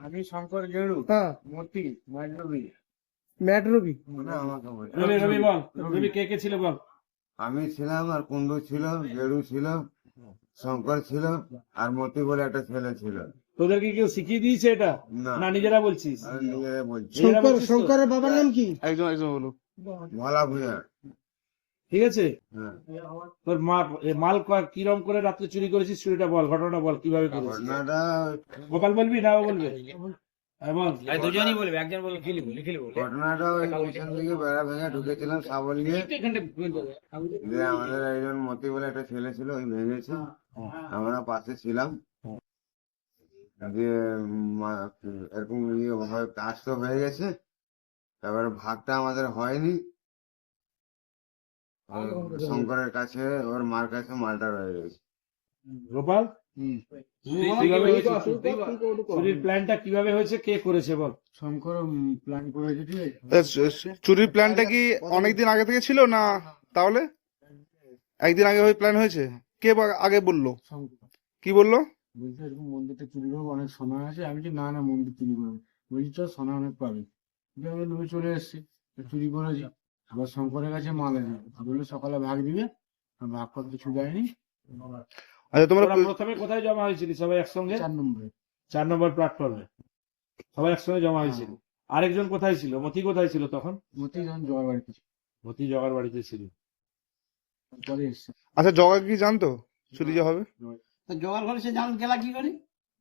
আমি শঙ্কর গেড়ু হ্যাঁ। মূর্তি ম্যাট রবি। রবি? রবি বল। রবি। কে কে ছিল বল? আমি ছিলাম আর কুন্ডু ছিল গেরু ছিল শঙ্কর ছিল আর মতি বলে একটা ছেলে ছিল। তোদেরকে কেউ শিখিয়ে দিয়েছে এটা? না। নিজেরা বলছিস? শঙ্কর শঙ্করের বাবার নাম কি? একজন একজন বলো ভোলা ভূঁইয়া ঠিক আছে? হ্যাঁ। তোর মা মাল ক- কিরম করে রাত্রে চুরি করেছিস চুরিটা বল ঘটনা বল কীভাবে করেছিস? ঘটনাটা গোপাল বলবি না বলবে? হ্যাঁ, দুজনই বলবে একজন বলবে খিলি বলে খিলি বলে ঘটনাটা ওই পিছন থেকে বেড়া ভেঙে ঢুকেছিলাম সাবল নিয়ে। যে আমাদের একজন মতি বলে একটা ছেলে ছিল ওই ভেঙেছে। আমরা পাশে ছিলাম। দিয়ে এরকম ইয়ে হয় কাজ তো হয়ে গেছে। তারপরে ভাগটা আমাদের হয়নি। শঙ্করের কাছে ওর মার কাছে মালটা রয়ে গেছে। গোপাল? চুরির প্ল্যানটা কীভাবে হয়েছে? কে করেছে বল? শঙ্কর প্ল্যান করেছে ঠিক আছে? তা চু- চুরির প্ল্যানটা কি অনেকদিন আগে থেকে ছিল না তাহলে? একদিন আগে ওই প্ল্যান হয়েছে? কে আগে বলল? কি বলল? বলছে এরকম মন্দিরটা চুরি করব অনেক সোনা আছে। আমি বলছি না না মন্দির চুরি করব বলছি তো সোনা অনেক পাবে। আমি চলে এসেছি। চুরি করেছি। আবার শঙ্করের কাছে মাল আছে বলল সকালে ভাগ দিবে আর ভাগ করতে কিছু দেয়নি আচ্ছা তোমরা প্রথমে কোথায় জমা হয়েছিলি? সবাই একসঙ্গে? চার নম্বরে। চার নম্বর প্ল্যাটফর্মে সবাই একসঙ্গে জমা হয়েছিল। আরেকজন কোথায় ছিল? মতি কোথায় ছিল তখন? মতি যখন জোয়ার বাড়িতে ছিল, মতি জগার বাড়িতে ছিল। আচ্ছা জগা কি জানতো? চুরি যে হবে? জোগাড় করে সে জান গেলা কি করে?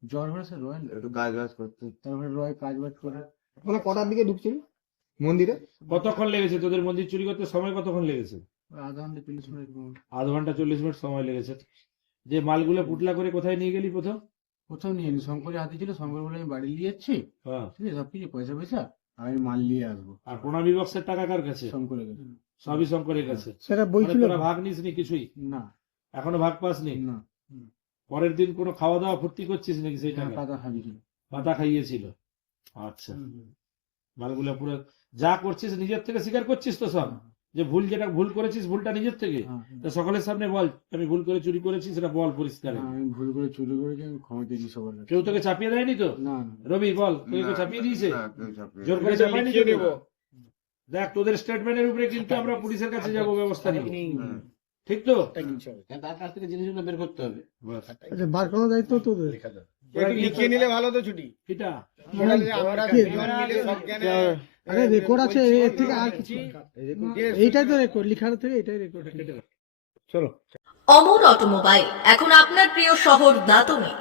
জ্বর হয়েছে রয়েল। একটু কাজ বাজ করতে। তারপরে রয় কাজ বাজ করে। মানে কটার দিকে ঢুকছিল মন্দিরে? কতক্ষণ লেগেছে? তোদের মন্দির চুরি করতে সময় কতক্ষণ লেগেছে? ওই আধা ঘণ্টা চল্লিশ মিনিট আধ ঘণ্টা চল্লিশ মিনিট সময় লেগেছে। যে মালগুলো পুটলা করে কোথায় নিয়ে গেলি প্রথম? কোথাও নিয়ে নি শঙ্করের হাতে ছিল শঙ্কর বলে আমি বাড়ি নিয়ে যাচ্ছি। হ্যাঁ। ঠিক আছে সব কিছু পয়সা পয়সা আর আমি মাল নিয়ে আসব। আর প্রণামী বক্সের টাকা কার কাছে? শঙ্করের কাছে। সবই শঙ্করের কাছে। সেটা মানে বইছিল তোরা ভাগ নিস নি কিছুই? না। এখনও ভাগ পাসনি? না। পরের দিন কোনো খাওয়া দাওয়া ফুর্তি করছিস নাকি সেই হ্যাঁ, টাকা? পাতা খাবিছিল পাতা খাইয়েছিল। আচ্ছা। মালগুলো পুরো যা করছিস নিজের থেকে স্বীকার করছিস তো সব? যে ভুল যেটা ভুল করেছিস ভুলটা নিজের থেকে। হ্যাঁ, তা সকলের সামনে বল আমি ভুল করে চুরি করেছি সেটা বল পরিষ্কার। হ্যাঁ, আমি ভুল করে চুরি করেছি আমি ক্ষমা চেয়েছি সবার কাছে। কেউ তোকে চাপিয়ে দেয়নি তো? রবি বল তোকে কেউ চাপিয়ে দিয়েছে? কেউ চাপিয়ে জোর করে। চাপায়নি তোকে? দেখ তোদের স্টেটমেন্টের উপরে কিন্তু আমরা পুলিশের কাছে যাব ব্যবস্থা নিব। ঠিক তো? তার কাছ থেকে জিনিসগুলো বের করতে হবে। আচ্ছা বার করার দায়িত্ব তোদের। তোরা লিখিয়ে নিলে ভালো তো ছুটি। এটা আরে রেকর্ড আছে এর থেকে আর কিছু এইটাই তো রেকর্ড লিখার থেকে এটাই রেকর্ড অমর অটোমোবাইল এখন আপনার প্রিয় শহর দাতনে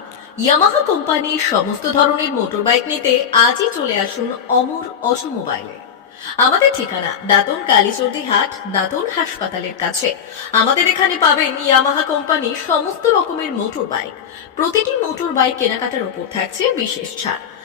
ইয়ামাহা কোম্পানির সমস্ত ধরনের মোটরবাইক নিতে আজই চলে আসুন অমর অটোমোবাইলে। আমাদের ঠিকানা দাতন কালীচর্দি হাট দাতন হাসপাতালের কাছে। আমাদের এখানে পাবেন ইয়ামাহা কোম্পানির সমস্ত রকমের মোটর বাইক প্রতিটি মোটর বাইক কেনাকাটার উপর থাকছে বিশেষ ছাড়।